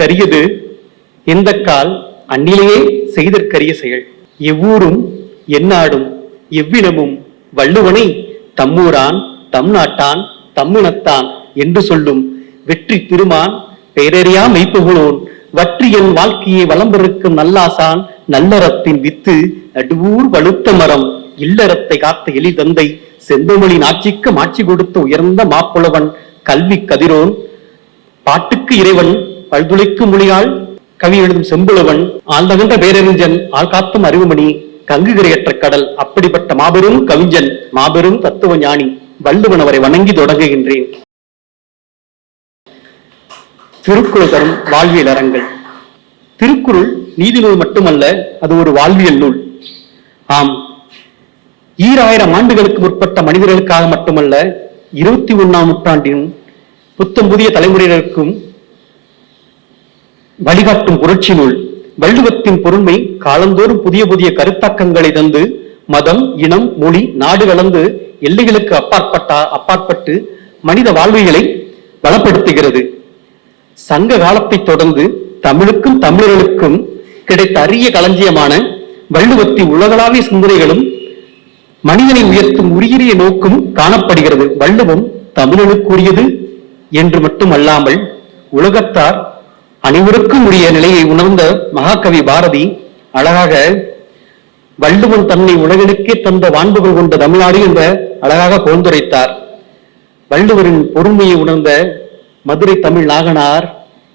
கரியது எந்த கால் அந்நிலையே செய்தற்கரிய செயல். எவ்வூரும் எந்நாடும் எவ்வினமும் வள்ளுவனை தம்மூரான் தம் நாட்டான் தம்மினத்தான் என்று சொல்லும் வெற்றி திருமான் பேரறியா மெய்ப்புகளோன் வற்றி என் வாழ்க்கையை வளம்பெருக்கும் நல்லாசான் நல்லறத்தின் வித்து நடுவூர் வலுத்த மரம் இல்லறத்தை காத்த எலி தந்தை செந்தமொழி நாட்சிக்கு மாட்சி கொடுத்த உயர்ந்த மாப்புலவன் கல்வி கதிரோன் பாட்டுக்கு இறைவன் பல்துளைக்கு மொழியால் கவி எழுதும் செம்புலவன் ஆழ்ந்தகன்ற பேரறிஞன் ஆள்காத்தும் அறிவுமணி கங்குகிரையற்ற கடல் அப்படிப்பட்ட மாபெரும் கவிஞன் மாபெரும் தத்துவ ஞானி வள்ளுவன் அவரை வணங்கி தொடங்குகின்றேன். திருக்குறள் தரும் வாழ்வியல் அறங்கள். திருக்குறள் நீதி நூல் மட்டுமல்ல அது ஒரு வாழ்வியல் நூல். ஆம். ஈராயிரம் ஆண்டுகளுக்கு முற்பட்ட மனிதர்களுக்காக மட்டுமல்ல இருபத்தி ஒண்ணாம் நூற்றாண்டின் புத்தம் புதிய தலைமுறையினருக்கும் வழிகாட்டும் புரட்சி நூல். வள்ளுவத்தின் பொருண்மை காலந்தோறும் புதிய புதிய கருத்தாக்கங்களை தந்து மதம் இனம் மொழி நாடு கலந்து எல்லைகளுக்கு அப்பாற்பட்டா அப்பாற்பட்டு மனித வாழ்வுகளை வளப்படுத்துகிறது. சங்க காலத்தை தொடர்ந்து தமிழுக்கும் தமிழர்களுக்கும் கிடைத்த அரிய களஞ்சியமான வள்ளுவத்தின் உலகளாவிய சிந்தனைகளும் மனிதனை உயர்த்தும் உரிய நோக்கும் காணப்படுகிறது. வள்ளுவம் தமிழனுக்குரியது என்று மட்டுமல்லாமல் உலகத்தார் அனைவருக்கும் உரிய நிலையை உணர்ந்த மகாகவி பாரதி அழகாக வள்ளுவன் தன்னை உலகனுக்கே தந்த வாண்புகள் கொண்ட தமிழ்நாடு என்ற அழகாக புகழ்ந்துரைத்தார். வள்ளுவரின் பொறுமையை உணர்ந்த மதுரை தமிழ் நாகனார்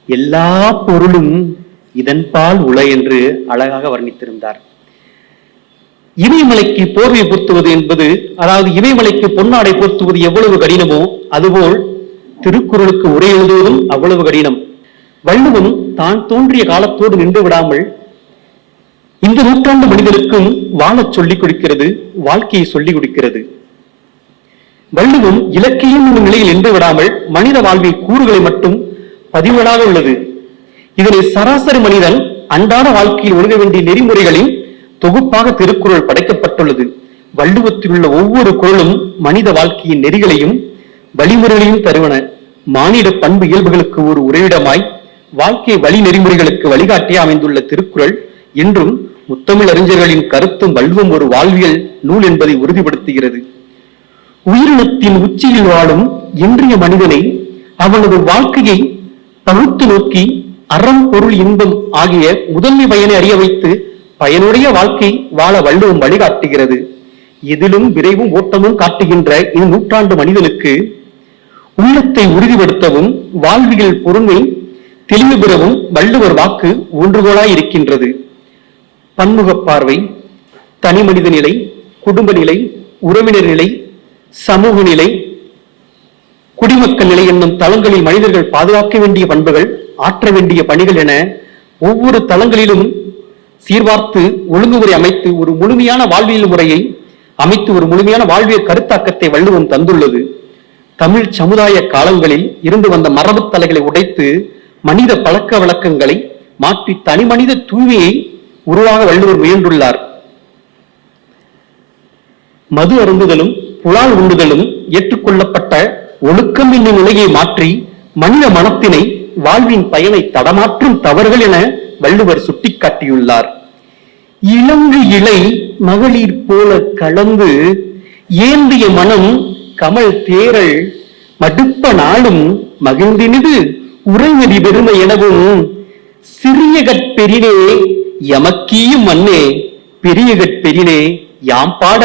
எல்லா பொருளும் இதன்பால் உல என்று அழகாக வர்ணித்திருந்தார். இமயமலைக்கு போர்வை பொருத்துவது என்பது அதாவது இமயமலைக்கு பொன்னாடை பொருத்துவது எவ்வளவு கடினமோ அதுபோல் திருக்குறளுக்கு உரை எழுதுவதும் அவ்வளவு கடினம். வள்ளுவம் தான் தோன்றிய காலத்தோடு நின்று விடாமல் இந்த நூற்றாண்டு மனிதருக்கும் வாழச் சொல்லிக் கொடுக்கிறது வாழ்க்கையை சொல்லிக் கொடுக்கிறது. வள்ளுவம் இலக்கியம் என்னும் நிலையில் நின்று விடாமல் மனித வாழ்வின் கூறுகளை மட்டும் பதிவுகளாக உள்ளது. இதனை சராசரி மனிதன் அன்றாட வாழ்க்கையில் ஒழுக வேண்டிய நெறிமுறைகளின் தொகுப்பாக திருக்குறள் படைக்கப்பட்டுள்ளது. வள்ளுவத்தில் உள்ள ஒவ்வொரு குரலும் மனித வாழ்க்கையின் நெறிகளையும் வழிமுறைகளையும் தருவன. மானிட பண்பு இயல்புகளுக்கு ஒரு உறையிடமாய் வாழ்க்கை வழி நெறிமுறைகளுக்கு வழிகாட்டிய அமைந்துள்ள திருக்குறள் இன்றும் முத்தமிழ் அறிஞர்களின் கருத்தும் வள்ளுவம் ஒரு வாழ்வியல் நூல் என்பதை உறுதிப்படுத்துகிறது. உயிரினத்தின் உச்சியில் வாழும் இன்றைய மனிதனை அவனது வாழ்க்கையை பகுத்து நோக்கி அறம் பொருள் இன்பம் ஆகிய முதன்மை பயனை அறிய வைத்து பயனுடைய வாழ்க்கை வாழ வள்ளுவம் வழிகாட்டுகிறது. எதிலும் விரைவும் ஓட்டமும் காட்டுகின்ற இந்நூற்றாண்டு மனிதனுக்கு உள்ளத்தை உறுதிப்படுத்தவும் வாழ்வியல் பொறுமை தெளிவு பெறவும் வள்ளுவர் வாக்கு ஊன்றுகோலாய் இருக்கின்றது பன்முக பார்வை தனி மனித நிலை குடும்ப நிலை உறவினர் நிலை சமூக நிலை குடிமக்கள் நிலை என்னும் தளங்களில் மனிதர்கள் பாதுகாக்க வேண்டிய பண்புகள் ஆற்ற வேண்டிய பணிகள் என ஒவ்வொரு தளங்களிலும் சீர்பார்த்து ஒழுங்குமுறை அமைத்து ஒரு முழுமையான வாழ்வியல் முறையை அமைத்து ஒரு முழுமையான வாழ்வியல் கருத்தாக்கத்தை வள்ளுவம் தந்துள்ளது. தமிழ் சமுதாய காலங்களில் இருந்து வந்த மரபு தலைகளை உடைத்து மனித பழக்க வழக்கங்களை மாற்றி தனி மனித தூய்மையை உருவாக வள்ளுவர் முயன்றுள்ளார். மது அருந்துதலும் புலால் உண்டுதலும் ஏற்றுக்கொள்ளப்பட்ட ஒழுக்கம் என்னும் நிலையை மாற்றி மனித மனத்தினை வாழ்வின் பயனை தடமாற்றும் தவறுகள் என வள்ளுவர் சுட்டிக்காட்டியுள்ளார். இளங்கு இலை மகளிர் போல கலந்து ஏந்திய மனம் கமல் தேரல் மடுப்ப நாளும் மகிழ்ந்தினிது. உறைமதி பெருமை எனவும் சிறிய கற்பெரினே எமக்கீயும் மண்ணே பெரிய கற்பெரினே யாம் பாட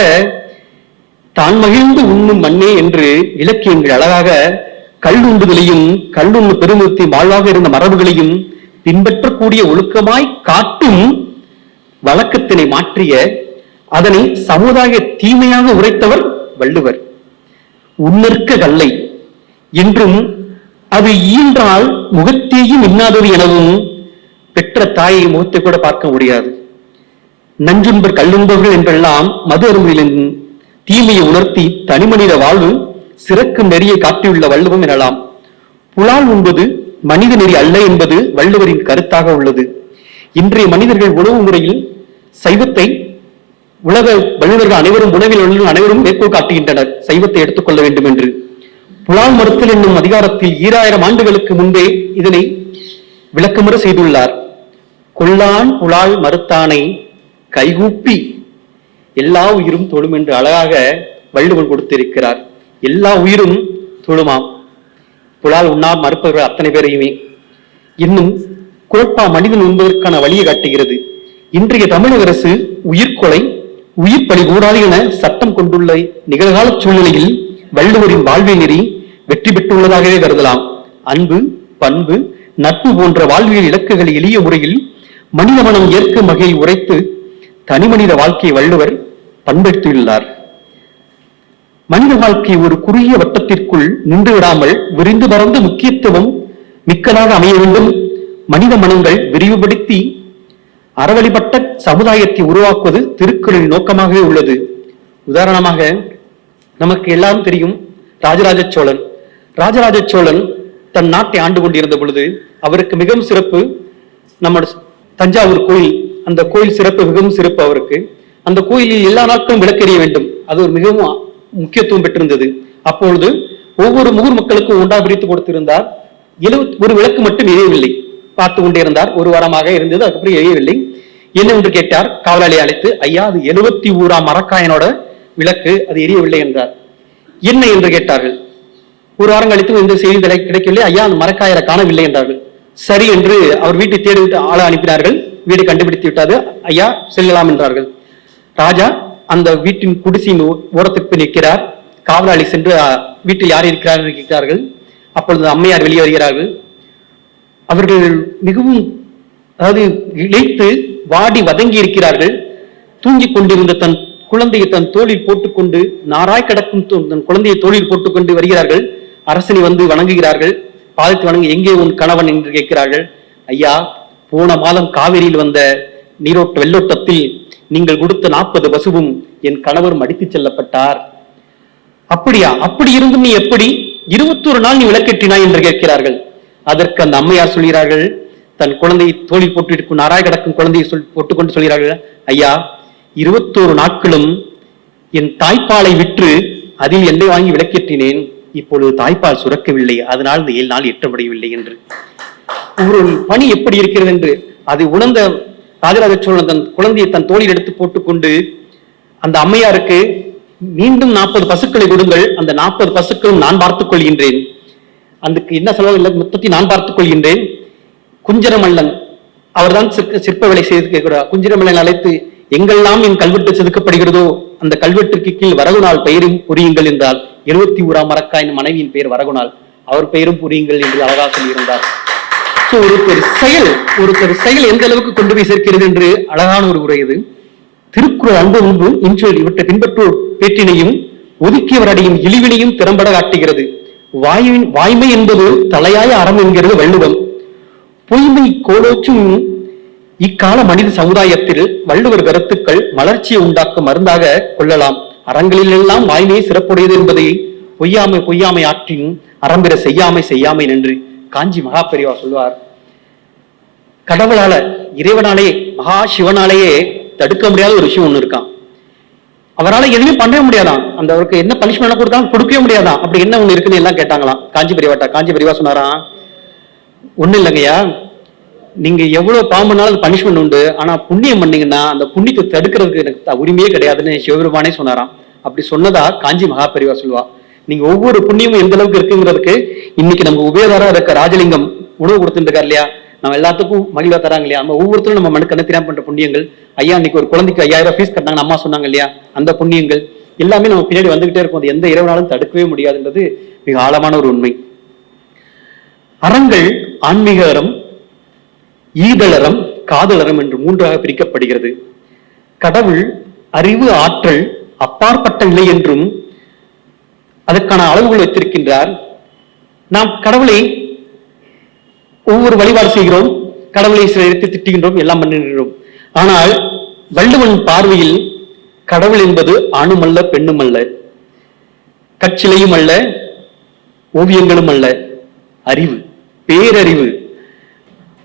தான் மகிழ்ந்து உண்ணும் மண்ணே என்று இலக்கியங்கள் அழகாக கல்லுண்டுதலையும் கல்லுண்ணு பெருமூர்த்தி வாழ்வாக இருந்த மரபுகளையும் பின்பற்றக்கூடிய ஒழுக்கமாய் காட்டும் வழக்கத்தினை மாற்றிய அதனை சமுதாய தீமையாக உரைத்தவர் வள்ளுவர். உன்னிற்க கல்லை என்றும் அது ஈன்றால் முகத்தேயும் இன்னாதது எனவும் பெற்ற தாயை முகத்தை கூட பார்க்க முடியாது. நஞ்சுன்பர் கல்லுண்பவர்கள் என்றெல்லாம் மது அருமையின் தீமையை உணர்த்தி தனிமனித வாழ்வு சிறக்கும் நெறியை காட்டியுள்ள வள்ளுவம் எனலாம். புலால் உண்பது மனித நெறி அல்ல என்பது வள்ளுவரின் கருத்தாக உள்ளது. இன்றைய மனிதர்கள் உணவு முறையில் சைவத்தை உலக வல்லுநர்கள் அனைவரும் உணவில் அனைவரும் மேற்கோள் காட்டுகின்றனர். சைவத்தை எடுத்துக்கொள்ள வேண்டும் என்று புலால் மறுத்தல் என்னும் அதிகாரத்தில் ஈராயிரம் ஆண்டுகளுக்கு முன்பே இதனை விளக்கமுற செய்துள்ளார். கொள்ளான் புலால் மறுத்தானை கைகூப்பி எல்லா உயிரும் தொழும் என்று அழகாக வள்ளுவன் கொடுத்திருக்கிறார். எல்லா உயிரும் தொழுமாம். புலால் உண்ணா மறுப்பவர்கள் அத்தனை பேரையுமே. இன்னும் குழப்பா மனிதன் உண்பதற்கான வழியை காட்டுகிறது. இன்றைய தமிழக அரசு உயிர்கொலை உயிர் பலி கூடாது என சட்டம் கொண்டுள்ள நிகழ்கால சூழ்நிலையில் வள்ளுவரின் வாழ்வை நெறி வெற்றி பெற்றுள்ளதாகவே கருதலாம். அன்பு பண்பு நட்பு போன்ற வாழ்வியல் இலக்குகளை எளிய முறையில் மனித மனம் ஏற்கும் வகையில் உரைத்து தனிமனித வாழ்க்கையை வள்ளுவர் பண்படுத்தியுள்ளார் மனித வாழ்க்கை ஒரு குறுகிய வட்டத்திற்குள் நின்று விடாமல் விரிந்து பறந்து முக்கியத்துவம் மிக்கதாக அமைய வேண்டும். மனித மனங்கள் விரிவுபடுத்தி அறவழிப்பட்ட சமுதாயத்தை உருவாக்குவது திருக்குறளின் நோக்கமாகவே உள்ளது. உதாரணமாக நமக்கு எல்லாம் தெரியும் ராஜராஜ சோழன். ராஜராஜ சோழன் தன் நாட்டை ஆண்டு கொண்டிருந்த பொழுது அவருக்கு மிகவும் சிறப்பு நம்ம தஞ்சாவூர் கோயில் அந்த கோயில் சிறப்பு மிகவும் சிறப்பு அவருக்கு. அந்த கோயிலில் எல்லா நாட்களும் விளக்கெறிய வேண்டும். அது ஒரு மிகவும் முக்கியத்துவம் பெற்றிருந்தது. அப்பொழுது ஒவ்வொரு முகூர் மக்களுக்கும் ஒன்றா பிரித்து கொடுத்திருந்தார். எழுபத் ஒரு விளக்கு மட்டும் எரியவில்லை. பார்த்து கொண்டே இருந்தார். ஒரு வாரமாக இருந்தது அதுக்கப்புறம் எரியவில்லை. என்னவென்று கேட்டார்? காவலாளி அழைத்து ஐயா அது எழுபத்தி ஓராம் மரக்காயனோட விளக்கு. அது எரியவில்லை என்றார். என்ன? என்று கேட்டார்கள். ஒரு வாரம் கழித்து எந்த செய்தி கிடை- கிடைக்கவில்லை. ஐயா அந்த மரக்காயரை காணவில்லை என்றார்கள். சரி என்று அவர் வீட்டை தேடி விட்டு ஆளை அனுப்பினார்கள். வீடு கண்டுபிடித்து விட்டாது ஐயா செல்லலாம் என்றார்கள். ராஜா அந்த வீட்டின் குடிசையின் ஓ- ஓரத்துக்கு நிற்கிறார். காவலாளி சென்று வீட்டில் யார் இருக்கிறார் என்று கேட்கிறார்கள் அப்பொழுது அம்மையார் வெளியே வருகிறார்கள். அவர்கள் மிகவும் அதாவது இழைத்து வாடி வதங்கி இருக்கிறார்கள். தூங்கிக் கொண்டிருந்த தன் குழந்தையை தன் தோளில் போட்டுக்கொண்டு நாராய் கிடக்கும் தோ- தன் குழந்தையை தோளில் போட்டுக்கொண்டு வருகிறார்கள். அரசனை வந்து வணங்குகிறார்கள். பாதத்தில் வணங்கி எங்கே உன் கணவன் என்று கேட்கிறார்கள். ஐயா போன மாதம் காவிரியில் வந்த நீரோட்ட வெள்ளோட்டத்தில் நீங்கள் கொடுத்த நாற்பது பசுவும் என் கணவரும் அடித்து செல்லப்பட்டார். அப்படியா? அப்படி இருந்தும் நீ எப்படி இருபத்தொரு நாள் நீ விளக்கெட்டினாய் என்று கேட்கிறார்கள். அதற்கு அந்த அம்மையார் சொல்கிறார்கள் தன் குழந்தையை தோழி போட்டு இருக்கும் நாராய் கிடக்கும் குழந்தையை சொல் போட்டுக்கொண்டு சொல்கிறார்கள் ஐயா இருபத்தோரு நாட்களும் என் தாய்ப்பாலை விற்று அதில் எண்ணெய் வாங்கி விளக்கேற்றினேன். இப்பொழுது தாய்ப்பால் சுரக்கவில்லை. அதனால் இந்த ஏழு நாள் எட்ட முடியவில்லை என்று. ஒரு பணி எப்படி இருக்கிறது என்று அதை உணர்ந்த ராஜராஜ சோழன் தன் குழந்தையை தன் தோளில் எடுத்து போட்டுக்கொண்டு அந்த அம்மையாருக்கு மீண்டும் நாற்பது பசுக்களை விடுங்கள். அந்த நாற்பது பசுக்களும் நான் பார்த்துக் கொள்கின்றேன். அதுக்கு என்ன செலவு இல்லை மொத்தத்தை நான் பார்த்துக் கொள்கின்றேன். குஞ்சரமல்லன் அவர்தான் சிற்ப சிற்ப வேலை செய்து குஞ்சரமல்லன் அழைத்து எங்கெல்லாம் என் கல்வெட்டு செதுக்கப்படுகிறதோ அந்த கல்வெட்டிற்கு கீழ் வரகுநாள் பெயரும் புரியுங்கள் என்றால் எழுபத்தி ஓராம் மரக்காயின் மனைவியின் பெயர் வரகுணால். அவர் பெயரும் புரியுங்கள் என்று அழகா சொல்லியிருந்தார் சோ ஒருத்தர் செயல் ஒருத்தர் செயல் எந்த அளவுக்கு கொண்டு போய் சேர்க்கிறது என்று அழகான ஒரு உரை இது. திருக்குறள் அன்பு முன்பு இன்று இவற்றை பின்பற்றோர் பேற்றினையும் ஒதுக்கியவரடையும் இழிவினையும் திறம்பட காட்டுகிறது. வாயுவின் வாய்மை என்பது தலையாய அறம் என்கிறது வள்ளுவம். பொய்மை கோலோச்சும் இக்கால மனித சமுதாயத்தில் வள்ளுவர் கருத்துக்கள் மலர்ச்சியை உண்டாக்கும் மருந்தாக கொள்ளலாம். அறங்களிலெல்லாம் வாய்மையே சிறப்புடையது என்பதை பொய்யாமை பொய்யாமை ஆற்றின் அறம்பிற செய்யாமை செய்யாமை நின்று காஞ்சி மகாபெரிவா சொல்வார் சொல்லுவார். கடவுளால இறைவனாலே மகா சிவனாலேயே தடுக்க முடியாத ஒரு விஷயம் ஒண்ணு இருக்கான் அவரால எதுவுமே பண்ணவே முடியாதாம். அந்த அவருக்கு என்ன பனிஷ்மெண்ட் கொடுத்தாலும் கொடுக்கவே முடியாதாம். அப்படி என்ன ஒண்ணு இருக்குன்னு எல்லாம் கேட்டாங்களாம். காஞ்சி பெரியவாட்டா காஞ்சி பெரியவா சொன்னாராம். ஒண்ணு இல்லைங்கய்யா. நீங்க எவ்வளவு பாம்புனாலும் அது பனிஷ்மெண்ட் உண்டு. ஆனா புண்ணியம் பண்ணீங்கன்னா அந்த புண்ணியத்தை தடுக்கிறதுக்கு எனக்கு உரிமையே கிடையாதுன்னு சிவபெருமானே சொன்னாராம். அப்படி சொன்னதா காஞ்சி மகாபெரிவா சொல்லுவா நீங்க ஒவ்வொரு புண்ணியமும் எந்த அளவுக்கு இருக்குங்கிறதுக்கு இன்னைக்கு நம்ம உபயோகரா இருக்க ராஜலிங்கம் உணவு கொடுத்துருக்காரு இல்லையா? நம்ம எல்லாத்துக்கும் மகிழ்வா தராங்க இல்லையா? நம்ம ஒவ்வொருத்தரும் நம்ம மனு கண்ணு பண்ற புண்ணியங்கள். ஐயா இன்னைக்கு ஒரு குழந்தைக்கு ஐயாயிரம் ஃபீஸ் கட்டினாங்க அம்மா சொன்னாங்க இல்லையா? அந்த புண்ணியங்கள். எல்லாமே நம்ம பின்னாடி வந்துகிட்டே இருக்கும். அது எந்த இரவுனாலும் தடுக்கவே முடியாதுன்றது மிக ஆழமான ஒரு உண்மை. அறங்கள் ஆன்மீக அறம் ஈதலறம் காதலறம் என்று மூன்றாக பிரிக்கப்படுகிறது. கடவுள் அறிவு ஆற்றல் அப்பாற்பட்ட நிலை என்றும் அதற்கான அளவுகள் வைத்திருக்கின்றார். நாம் கடவுளை ஒவ்வொரு வழிபாடு செய்கிறோம் கடவுளை சில இடத்தில் திட்டுகின்றோம் எல்லாம் பண்ணுகின்றோம். ஆனால் வள்ளுவன் பார்வையில் கடவுள் என்பது ஆணுமல்ல பெண்ணுமல்ல கச்சிலையும் அல்ல ஓவியங்களும் அல்ல. அறிவு பேரறிவு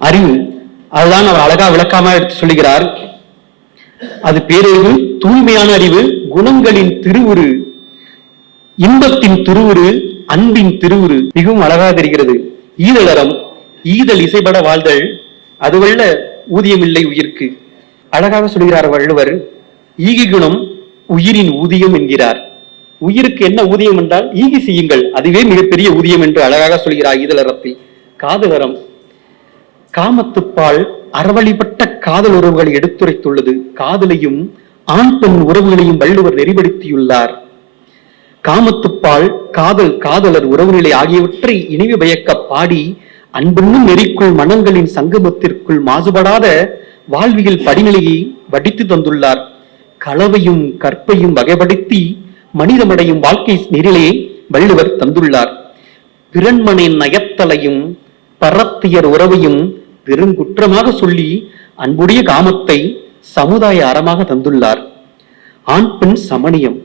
அறிவு அதுதான் அவர் அழகா விளக்காம எடுத்து சொல்லுகிறார். அது பேரறிவு தூய்மையான அறிவு குணங்களின் திருவுரு இன்பத்தின் திருவுரு அன்பின் திருவுரு மிகவும் அழகாக தெரிகிறது. ஈதலறம் ஈதல் இசைபட வாழ்தல் அதுவல்ல ஊதியமில்லை உயிர்க்கு. அழகாக சொல்கிறார் வள்ளுவர் ஈகி குணம் உயிரின் ஊதியம் என்கிறார். உயிருக்கு என்ன ஊதியம் என்றால் ஈகி செய்யுங்கள். அதுவே மிகப்பெரிய ஊதியம் என்று அழகாக சொல்கிறார் ஈதலரத்தில் காதலறம் காமத்துப்பால் அறவழிப்பட்ட காதல் உறவுகளை எடுத்துரைத்துள்ளது. காதலையும் ஆண் பெண் உறவுகளையும் வள்ளுவர் நெறிப்படுத்தியுள்ளார். காமத்துப்பால் காதல் காதலர் உறவுநிலை ஆகியவற்றை இனிவு பயக்க பாடி அன்பென்னும் நெறிக்குள் மனங்களின் சங்கமத்திற்குள் மாசுபடாத வாழ்வியல் படிநிலையை வடித்து தந்துள்ளார். களவையும் கற்பையும் வகைப்படுத்தி மனிதமடையும் வாழ்க்கை நெறிலையை வள்ளுவர் தந்துள்ளார். பிறன்மனின் நயத்தலையும் பரத்தியர் உறவையும் பெருங்குற்றமாக சொல்லி அன்புடைய காமத்தை சமுதாய அறமாக தந்துள்ளார். ஆண் பெண் சமணியம்.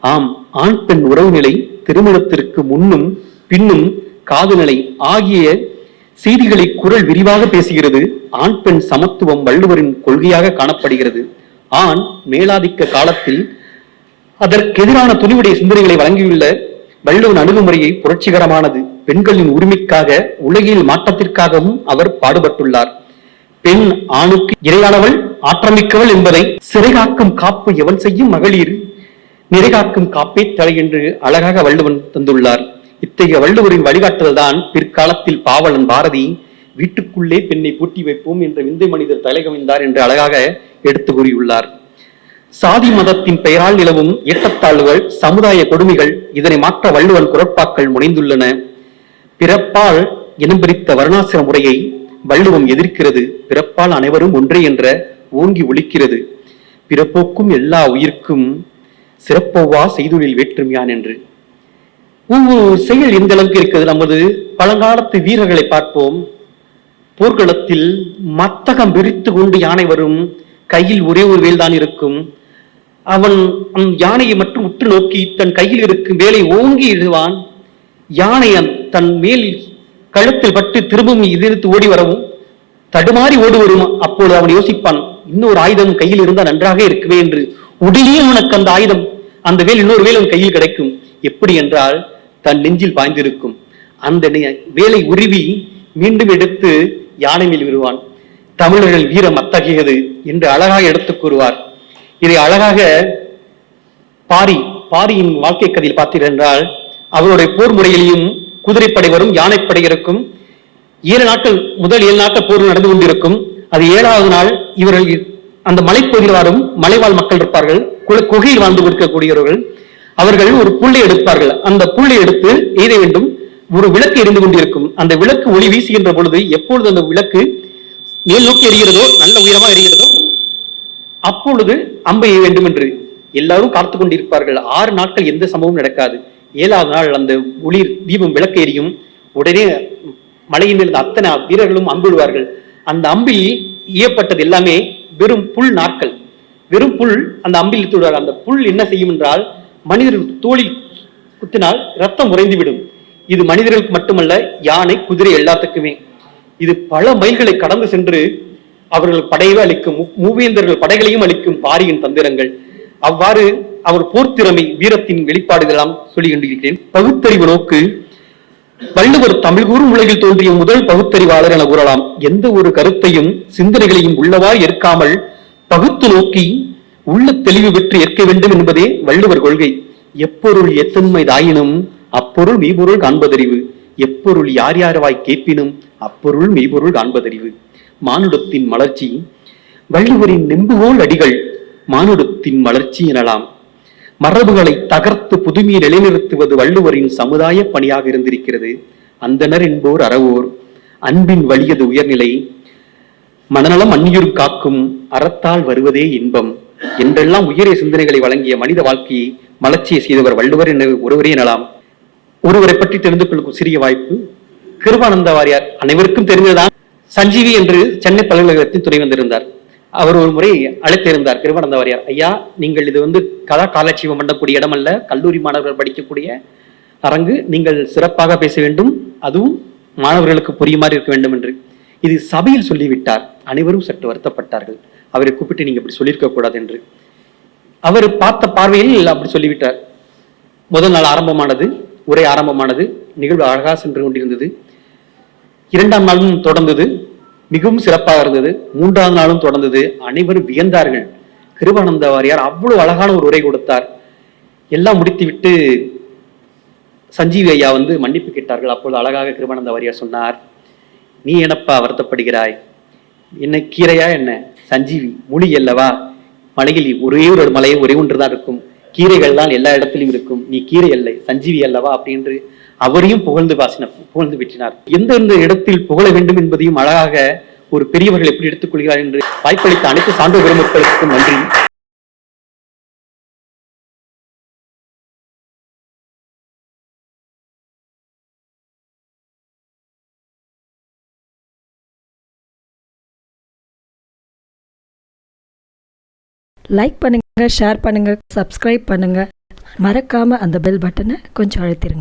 ஆம் ஆண் பெண் உறவுநிலை திருமணத்திற்கு முன்னும் பின்னும் காதுநிலை ஆகிய செய்திகளை குரல் விரிவாக பேசுகிறது. ஆண் பெண் சமத்துவம் வள்ளுவரின் கொள்கையாக காணப்படுகிறது. ஆண் மேலாதிக்க காலத்தில் அதற்கெதிரான துணிவுடைய சிந்தனைகளை வழங்கியுள்ள வள்ளுவன் அணுகுமுறையை புரட்சிகரமானது. பெண்களின் உரிமைக்காக உலகில் மாற்றத்திற்காகவும் அவர் பாடுபட்டுள்ளார். பெண் ஆணுக்கு இரையானவள் ஆற்றமிக்கவள் என்பதை சிறைகாக்கும் காப்பு எவன் செய்யும் மகளிர்? நிறைகாக்கும் காப்பே தலை என்று அழகாக வள்ளுவன் தந்துள்ளார். இத்தகைய வள்ளுவரின் வழிகாட்டுதல்தான் பிற்காலத்தில் பாவலன் பாரதி வீட்டுக்குள்ளே பெண்ணை பூட்டி வைப்போம் என்ற விந்தை மனிதர் தலைகவிந்தார் என்று அழகாக எடுத்து கூறியுள்ளார். சாதி மதத்தின் பெயரால் நிலவும் ஏற்றத்தாழ்வுகள் சமுதாய கொடுமைகள் இதனை மாற்ற வள்ளுவன் குரட்பாக்கள் முனைந்துள்ளன. பிறப்பால் இனம்பிரித்த வருணாசிர முறையை வள்ளுவம் எதிர்க்கிறது. பிறப்பால் அனைவரும் ஒன்றே என்ற ஓங்கி ஒழிக்கிறது பிறப்போக்கும் எல்லா உயிர்க்கும் சிறப்போவா செய்தொழில் வேற்றுமையான் என்று. ஒவ்வொரு செயல் எந்த அளவுக்கு இருக்கிறது? நமது பழங்காலத்து வீரர்களை பார்ப்போம். போர்க்களத்தில் மத்தகம் விரித்து கொண்டு யானை வரும் கையில் ஒரே ஒரு வேல் தான் இருக்கும். அவன் யானையை மட்டும் உற்று நோக்கி தன் கையில் இருக்கும் வேலை ஓங்கி இடுவான் யானை தன் மேல் கழுத்தில் பட்டு திரும்பவும் எதிர்த்து ஓடி வரவும் தடுமாறி ஓடி வரும் அப்பொழுது அவன் யோசிப்பான் இன்னொரு ஆயுதம் கையில் இருந்தால் நன்றாக இருக்குமே என்று. உடனே உனக்கு அந்த ஆயுதம் அந்த வேல் இன்னொரு வேல் அவன் கையில் கிடைக்கும். எப்படி என்றால் தன் நெஞ்சில் பாய்ந்திருக்கும். அந்த வேலை உருவி மீண்டும் எடுத்து யானை மேல் விடுவான். தமிழர்கள் வீரம் அத்தகையது என்று அழகாக எடுத்து கூறுவார். இதை அழகாக பாரி பாரியின் வாழ்க்கை கதையில் பார்த்தீர்கள் என்றால் அவருடைய போர் முறையிலையும் குதிரைப்படை வரும் யானைப்படை இருக்கும். ஏழு நாட்கள் முதல் ஏழு நாட்கள் போர் நடந்து கொண்டிருக்கும். அது ஏழாவது நாள் இவர்கள் அந்த மலைப்பகுதியில் வாழும் மலைவாழ் மக்கள் இருப்பார்கள். குல- குகையில் வாழ்ந்து கொடுக்கக்கூடியவர்கள் அவர்கள் ஒரு புள்ளை எடுப்பார்கள். அந்த புள்ளை எடுத்து எய்த வேண்டும். ஒரு விளக்கு எரிந்து கொண்டிருக்கும். அந்த விளக்கு ஒளி வீசுகின்ற பொழுது எப்பொழுது அந்த விளக்கு மேல் நோக்கி எரிகிறதோ நல்ல உயரமா எரிகிறதோ அப்பொழுது அம்பை வேண்டும் என்று எல்லாரும் காத்து கொண்டிருப்பார்கள் ஆறு நாட்கள் எந்த சம்பவம் நடக்காது. ஏழாவது நாள் அந்த ஒளிர் தீபம் விளக்கு எரியும். உடனே மலையின் மேல் இருந்த அத்தனை வீரர்களும் அம்பிடுவார்கள். அந்த அம்பில் ஈயப்பட்டது எல்லாமே வெறும் புல் நாட்கள் வெறும் புல் அந்த அம்பில் இழுத்து விடுவார்கள் அந்த புல் என்ன செய்யும் என்றால் மனிதர் தோளில் குத்தினால் ரத்தம் உறைந்து விடும் இது மனிதர்களுக்கு மட்டுமல்ல யானை குதிரை எல்லாத்துக்குமே. இது பல மைல்களை கடந்து சென்று அவர்கள் படையவே அளிக்கும் மூவேந்தர்கள் படைகளையும் அளிக்கும் பாரியின் தந்திரங்கள். அவ்வாறு அவர் போர்த்திறமை வீரத்தின் வெளிப்பாடுகளெல்லாம் சொல்லிக்கொண்டிருக்கிறேன். பகுத்தறிவு நோக்கு வள்ளுவர் தமிழ் கூறும் உலகில் தோன்றிய முதல் பகுத்தறிவாளர் என கூறலாம். எந்த ஒரு கருத்தையும் சிந்தனைகளையும் உள்ளவாய் ஏற்காமல் பகுத்து நோக்கி உள்ள தெளிவு பெற்று ஏற்க வேண்டும் என்பதே வள்ளுவர் கொள்கை. எப்பொருள் எத்தன்மைதாயினும் அப்பொருள் மெய்பொருள் காண்பதறிவு. எப்பொருள் யார் யாரவாய் கேட்பினும் அப்பொருள் மெய்பொருள் காண்பதறிவு. மானுடத்தின் மலர்ச்சி வள்ளுவரின் நெம்புகோல் அடிகள் மானுடத்தின் மலர்ச்சி எனலாம். மரபுகளை தகர்த்து புதுமையை நிலைநிறுத்துவது வள்ளுவரின் சமுதாய பணியாக இருந்திருக்கிறது. அந்தனர் என்போர் அறவோர் அன்பின் வலியது உயர்நிலை மனநலம் அந்நியூர் காக்கும் அறத்தால் வருவதே இன்பம். என்றெல்லாம் உயரிய சிந்தனைகளை வழங்கிய மனித வாழ்க்கையை மலர்ச்சியை செய்தவர் வள்ளுவர் என ஒருவரே எனலாம் ஒருவரை பற்றி தெரிந்து கொள்ளும் சிறிய வாய்ப்பு கிருபானந்த வாரியார் அனைவருக்கும் தெரிந்ததான் சஞ்சீவி என்று சென்னை பல்கலைக்கழகத்தின் துணை வந்திருந்தார். அவர் ஒரு முறை அழைத்திருந்தார் கிருபானந்த வாரியார் ஐயா நீங்கள் இது வந்து கலா காலட்சேபம் பண்ணக்கூடிய இடம் அல்ல. கல்லூரி மாணவர்கள் படிக்கக்கூடிய அரங்கு. நீங்கள் சிறப்பாக பேச வேண்டும். அதுவும் மாணவர்களுக்கு புரியுமாறு இருக்க வேண்டும் என்று. இது சபையில் சொல்லிவிட்டார். அனைவரும் சற்று வருத்தப்பட்டார்கள். அவரை கூப்பிட்டு நீங்க இப்படி சொல்லியிருக்க கூடாது என்று. அவர் பார்த்த பார்வையில் அப்படி சொல்லிவிட்டார். முதல் நாள் ஆரம்பமானது உரை ஆரம்பமானது. நிகழ்வு அழகாக சென்று கொண்டிருந்தது. இரண்டாம் நாளும் தொடர்ந்தது. மிகவும் சிறப்பாக இருந்தது. மூன்றாவது நாளும் தொடர்ந்தது. அனைவரும் வியந்தார்கள். கிருபானந்த வாரியார் அவ்வளவு அழகான ஒரு உரை கொடுத்தார். எல்லாம் முடித்துவிட்டு சஞ்சீவி ஐயா வந்து மன்னிப்பு கேட்டார்கள். அப்பொழுது அழகாக கிருபானந்த வாரியார் சொன்னார் நீ என்னப்பா வருத்தப்படுகிறாய்? என்ன கீரையா என்ன? சஞ்சீவி மொழி அல்லவா? மலையில் ஒரே ஒரு மலையை ஒரே ஒன்றுதான் இருக்கும். கீரைகள் தான் எல்லா இடத்திலும் இருக்கும். நீ கீரை அல்லை சஞ்சீவி அல்லவா அப்படின்று அவரையும் புகழ்ந்து பாசின புகழ்ந்து விற்றினார். எந்தெந்த இடத்தில் புகழ வேண்டும் என்பதையும் அழகாக ஒரு பெரியவர்கள் எப்படி எடுத்துக்கொள்கிறார் என்று வாய்ப்பளித்த அனைத்து சான்ற பெருமக்களுக்கும் நன்றி. லைக் பண்ணுங்க ஷேர் பண்ணுங்க சப்ஸ்கிரைப் பண்ணுங்க. மறக்காமல் அந்த பெல் பட்டனை கொஞ்சம் அழுத்திருங்க.